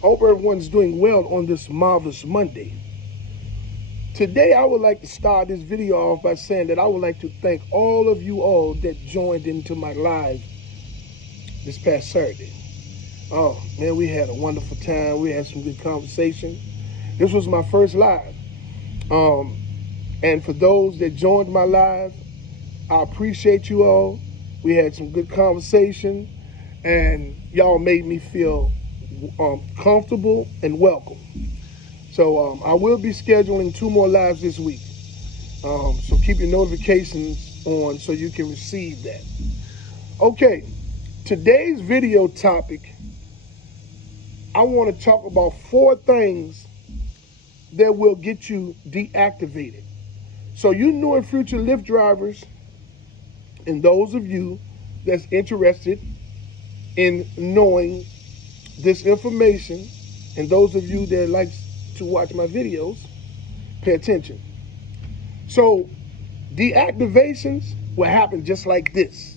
I hope everyone's doing well on this marvelous Monday. Today, I would like to start this video off by saying that I would like to thank all of you all that joined into my live this past Saturday. Oh, man, we had a wonderful time. We had some good conversation. This was my first live. And for those that joined my live, I appreciate you all. We had some good conversation, and y'all made me feel comfortable and welcome. So I will be scheduling 2 more lives this week. So keep your notifications on so you can receive that. Okay, today's video topic, I want to talk about 4 things that will get you deactivated. So you new and future Lyft drivers, and those of you that's interested in knowing this information, and those of you that like to watch my videos, pay attention. So deactivations will happen just like this,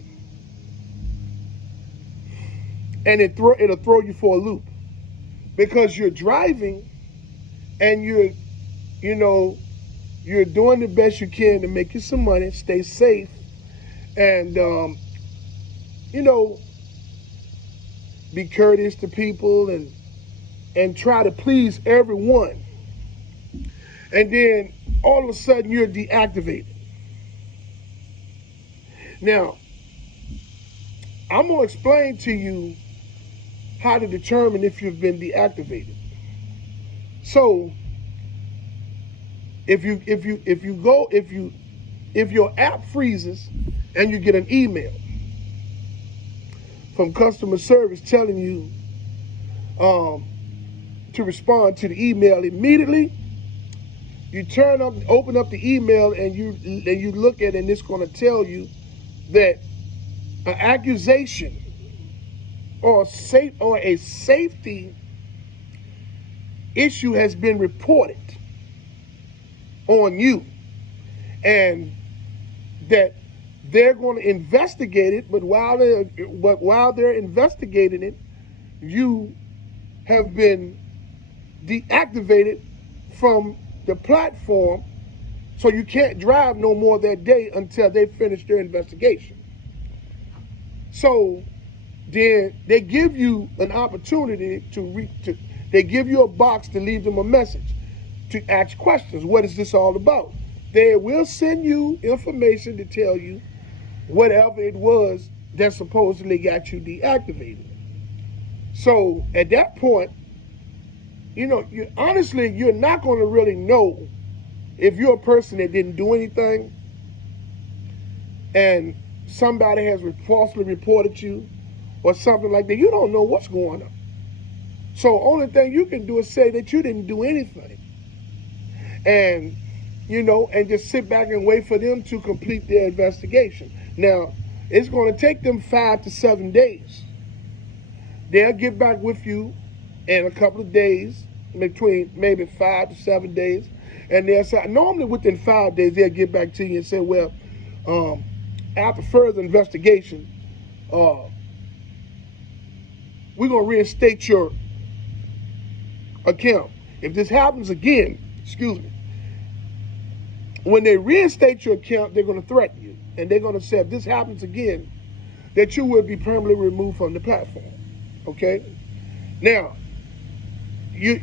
and it'll throw you for a loop, because you're driving and you're doing the best you can to make you some money, stay safe, and be courteous to people and try to please everyone. And then all of a sudden you're deactivated. Now, I'm going to explain to you how to determine if you've been deactivated. So, if your app freezes and you get an email from customer service telling you to respond to the email immediately, you open up the email and you look at it, and it's going to tell you that an accusation or a safety issue has been reported on you, and that they're going to investigate it. But while they're investigating it, you have been deactivated from the platform, so you can't drive no more that day until they finish their investigation. So then they give you an opportunity they give you a box to leave them a message, to ask questions. What is this all about? They will send you information to tell you whatever it was that supposedly got you deactivated. So at that point, you're not going to really know if you're a person that didn't do anything and somebody has falsely reported you or something like that. You don't know what's going on. So only thing you can do is say that you didn't do anything, and and just sit back and wait for them to complete their investigation. Now, it's going to take them 5 to 7 days. They'll get back with you in a couple of days, between maybe 5 to 7 days, and they'll say, normally within 5 days, they'll get back to you and say, well, after further investigation, we're going to reinstate your account. If this happens again, when they reinstate your account, they're going to threaten you, and they're going to say, if this happens again, that you will be permanently removed from the platform. Okay? Now, you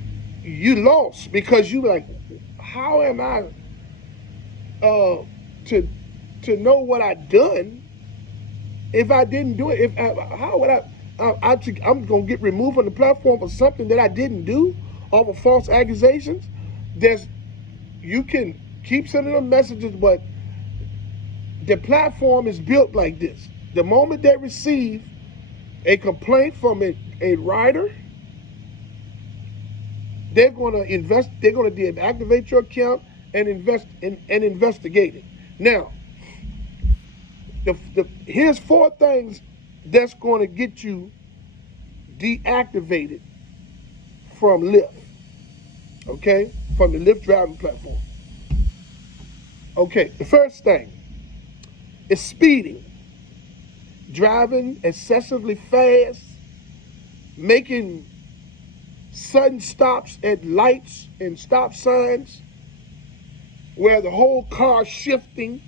lost, because you like, how am I to know what I done if I didn't do it? How would I'm going to get removed from the platform for something that I didn't do, over false accusations? You can keep sending them messages, but the platform is built like this. The moment they receive a complaint from a rider, they're going to deactivate your account and investigate it. Now, here's 4 things that's going to get you deactivated from Lyft. Okay? From the Lyft driving platform. Okay, the first thing is speeding. Driving excessively fast, making sudden stops at lights and stop signs where the whole car shifting.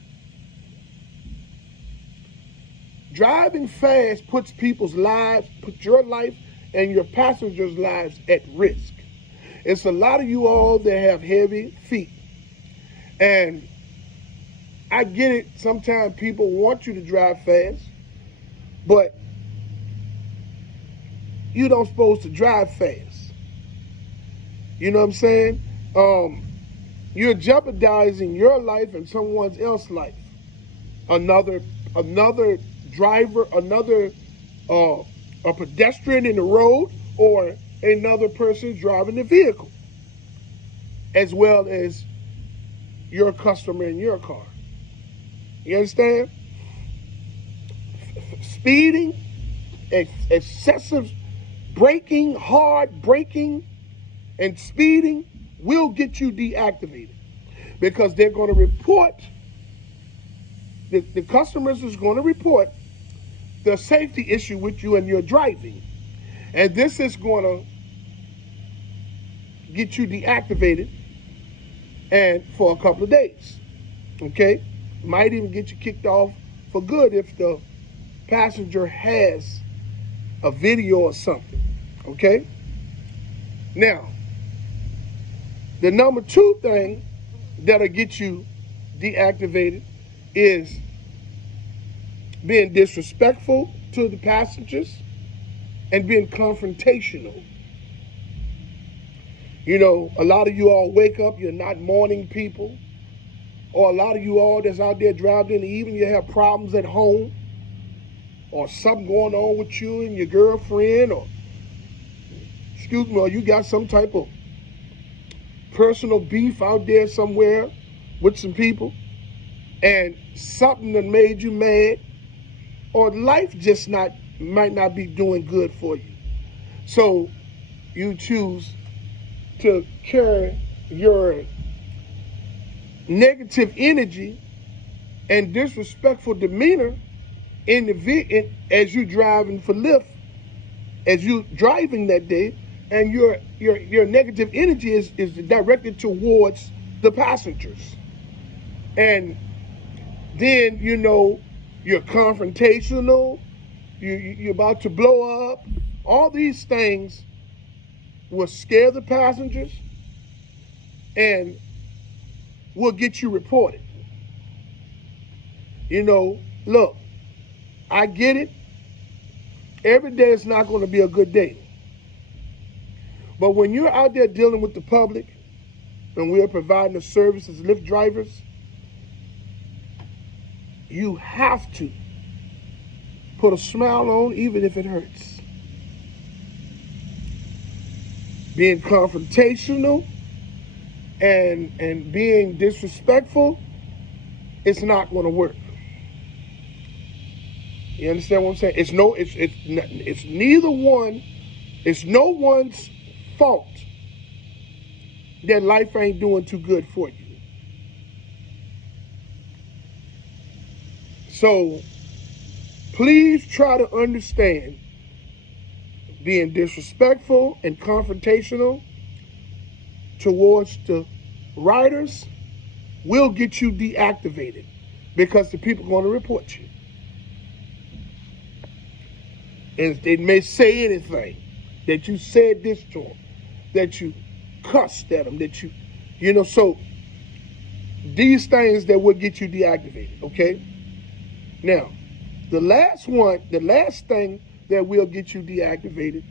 Driving fast puts people's lives, puts your life and your passengers' lives at risk. It's a lot of you all that have heavy feet. And I get it, sometimes people want you to drive fast, but you don't supposed to drive fast. You know what I'm saying? You're jeopardizing your life and someone else's life. Another driver, a pedestrian in the road, or another person driving the vehicle, as well as your customer in your car. You understand? Speeding, excessive braking, hard braking, and speeding will get you deactivated, because they're going to report, the customers is going to report the safety issue with you and your driving. And this is going to get you deactivated and for a couple of days. Okay? Might even get you kicked off for good if the passenger has a video or something. Okay? Now, the number 2 thing that'll get you deactivated is being disrespectful to the passengers and being confrontational. You know, a lot of you all wake up, you're not morning people, or a lot of you all that's out there driving in the evening, you have problems at home, or something going on with you and your girlfriend, or you got some type of personal beef out there somewhere with some people, and something that made you mad, or life just might not be doing good for you. So you choose to carry your negative energy and disrespectful demeanor as you driving for Lyft, as you driving that day, and your negative energy is directed towards the passengers. And then, you know, you're confrontational, you're about to blow up. All these things will scare the passengers and will get you reported. You know, look, I get it. Every day is not going to be a good day. But when you're out there dealing with the public, and we are providing the service as Lyft drivers, you have to put a smile on, even if it hurts. Being confrontational and being disrespectful, it's not going to work. You understand what I'm saying? It's neither one. It's no one's fault that life ain't doing too good for you. So please try to understand, being disrespectful and confrontational towards the riders will get you deactivated, because the people are going to report you. And they may say anything, that you said this to them, that you cussed at them, that you know, so these things that will get you deactivated, okay? Now, the last thing that will get you deactivated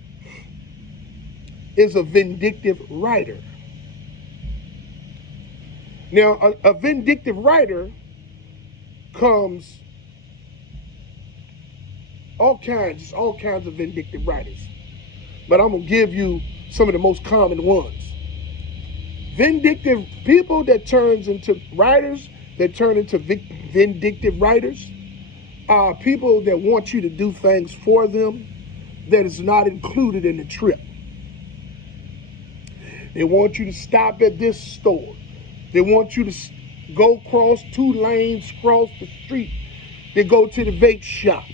is a vindictive rider. Now, a vindictive rider comes all kinds of vindictive riders. But I'm going to give you some of the most common ones. Vindictive people that turns into riders, that turn into vindictive riders, are people that want you to do things for them that is not included in the trip. They want you to stop at this store. They want you to go across 2 lanes, cross the street. They go to the vape shop.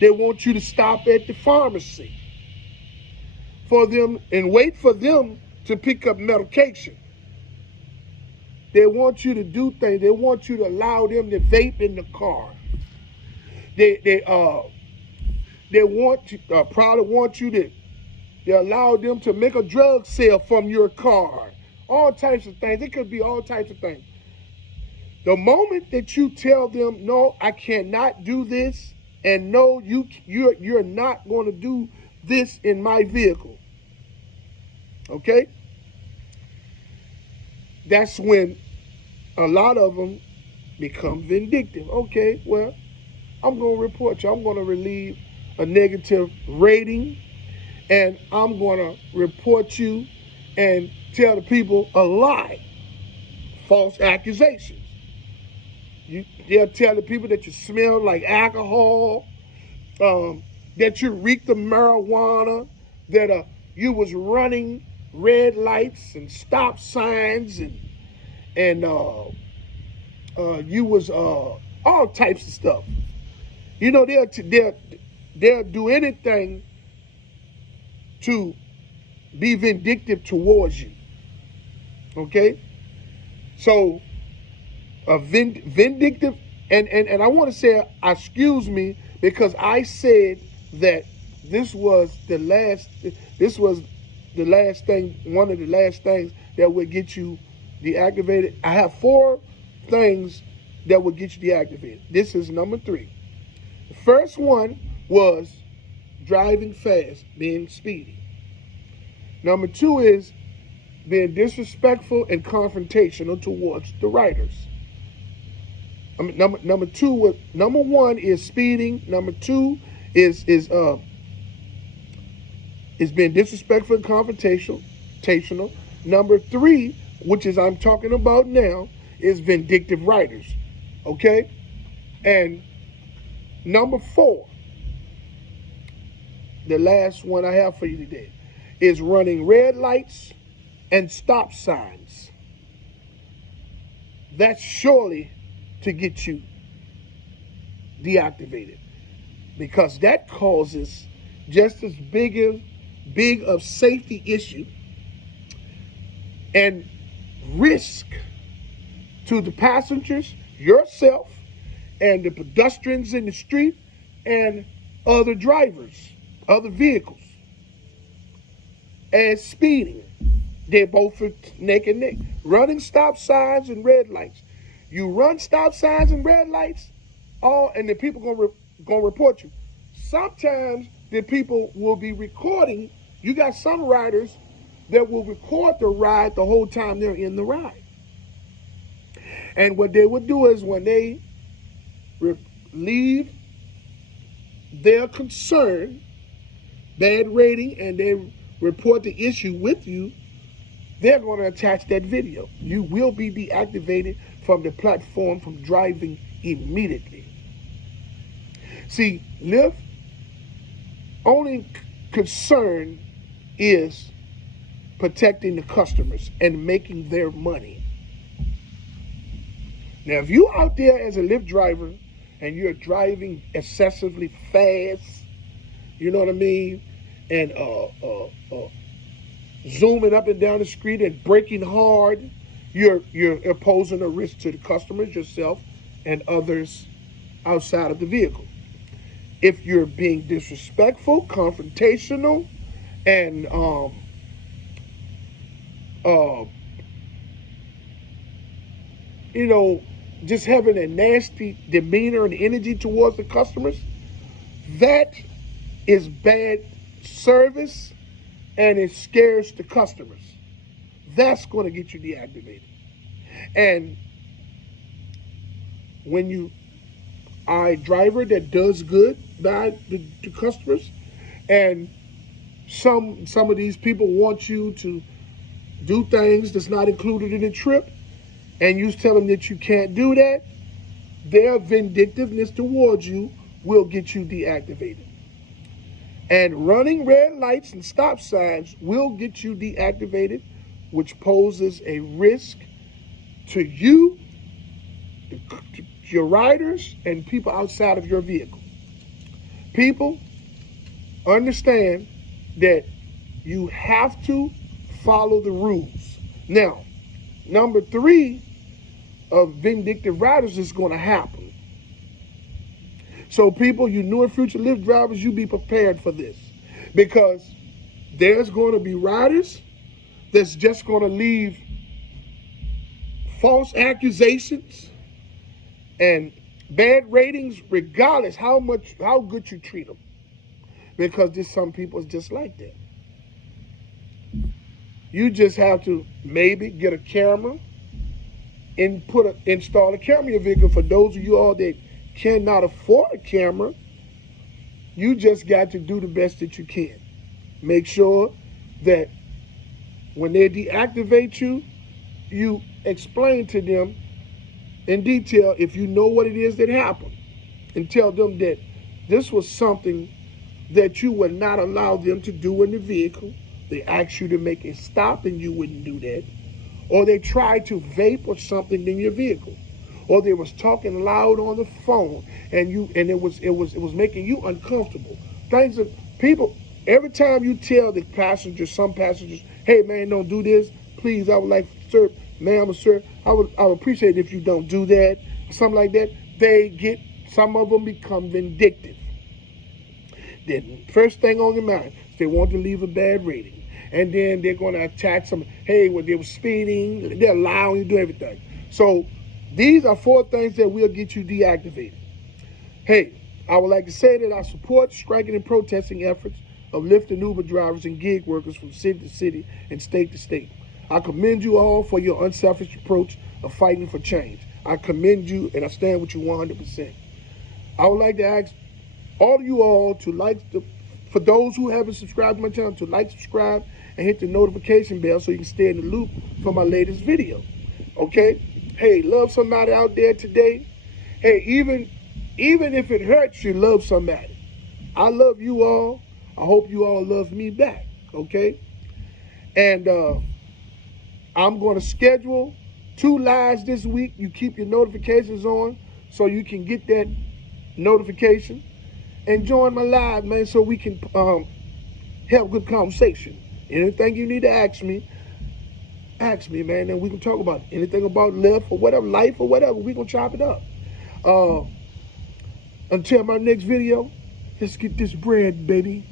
They want you to stop at the pharmacy. for them and wait for them to pick up medication. They want you to do things. They want you to allow them to vape in the car. They want to, probably want you to they allow them to make a drug sale from your car. All types of things. It could be all types of things. The moment that you tell them, no, I cannot do this, and no, you're not going to do this in my vehicle, okay? That's when a lot of them become vindictive. Okay, well, I'm going to report you. I'm going to relieve a negative rating, and I'm going to report you and tell the people a lie, false accusations. They'll tell the people that you smell like alcohol, that you reeked of marijuana, that you was running red lights and stop signs, and you was all types of stuff. You know, they'll do anything to be vindictive towards you. Okay, so vindictive, and I want to say, excuse me, because I said that this was the last thing, one of the last things that would get you deactivated. I have 4 things that would get you deactivated. This is number 3. The first one was driving fast, being speedy. Number 2 is being disrespectful and confrontational towards the riders. Number 1 is speeding. Number 2 is being disrespectful and confrontational. Number 3, which is I'm talking about now, is vindictive riders. Okay? And number 4, the last one I have for you today, is running red lights and stop signs. That's surely to get you deactivated, because that causes just as big of safety issue and risk to the passengers, yourself, and the pedestrians in the street, and other drivers, other vehicles, as speeding. They're both neck and neck. Running stop signs and red lights. You run stop signs and red lights, and the people gonna report you. Sometimes the people will be recording. You got some riders that will record the ride the whole time they're in the ride. And what they would do is, when they leave their concern, bad rating, and they report the issue with you, they're going to attach that video. You will be deactivated from the platform from driving immediately. See, Lyft only concern is protecting the customers and making their money. Now, if you're out there as a Lyft driver and you're driving excessively fast, you know what I mean, and zooming up and down the street and braking hard, you're posing a risk to the customers, yourself, and others outside of the vehicle. If you're being disrespectful, confrontational, and just having a nasty demeanor and energy towards the customers, that is bad service, and it scares the customers. That's going to get you deactivated. And when you are a driver that does good by the customers, and some of these people want you to do things that's not included in the trip, and you tell them that you can't do that, their vindictiveness towards you will get you deactivated. And running red lights and stop signs will get you deactivated, which poses a risk to you, to your riders, and people outside of your vehicle. People, understand that You have to follow the rules. Now, number 3 of vindictive riders is going to happen. So people, you new and future Lyft drivers, you be prepared for this, because there's going to be riders that's just going to leave false accusations and bad ratings regardless how good you treat them, because there's some people just like that. You just have to maybe get a camera and install a camera in your vehicle. For those of you all that cannot afford a camera, you just got to do the best that you can. Make sure that when they deactivate you, you explain to them in detail, if you know what it is that happened, and tell them that this was something that you would not allow them to do in the vehicle. They asked you to make a stop and you wouldn't do that. Or they tried to vape or something in your vehicle. Or they was talking loud on the phone and it was making you uncomfortable. Things that people, every time you tell the passengers, some passengers, hey man, don't do this, please, I would like, sir, ma'am or sir, I would appreciate it if you don't do that, something like that. Some of them become vindictive. Then first thing on their mind is they want to leave a bad rating. And then they're going to attack some, hey, well, they were speeding, they're allowing you to do everything. So these are 4 things that will get you deactivated. Hey, I would like to say that I support striking and protesting efforts of Lyft and Uber drivers and gig workers from city to city and state to state. I commend you all for your unselfish approach of fighting for change. I commend you and I stand with you 100%. I would like to ask all of you all to for those who haven't subscribed to my channel, to subscribe, and hit the notification bell so you can stay in the loop for my latest video. Okay? Hey, love somebody out there today. Hey, even if it hurts you, love somebody. I love you all. I hope you all love me back. Okay? And I'm going to schedule 2 lives this week. You keep your notifications on so you can get that notification. And join my live, man, so we can have good conversation. Anything you need to ask me, man, and we can talk about it. Anything about Lyft or whatever, life or whatever, we gonna chop it up. Until my next video, let's get this bread, baby.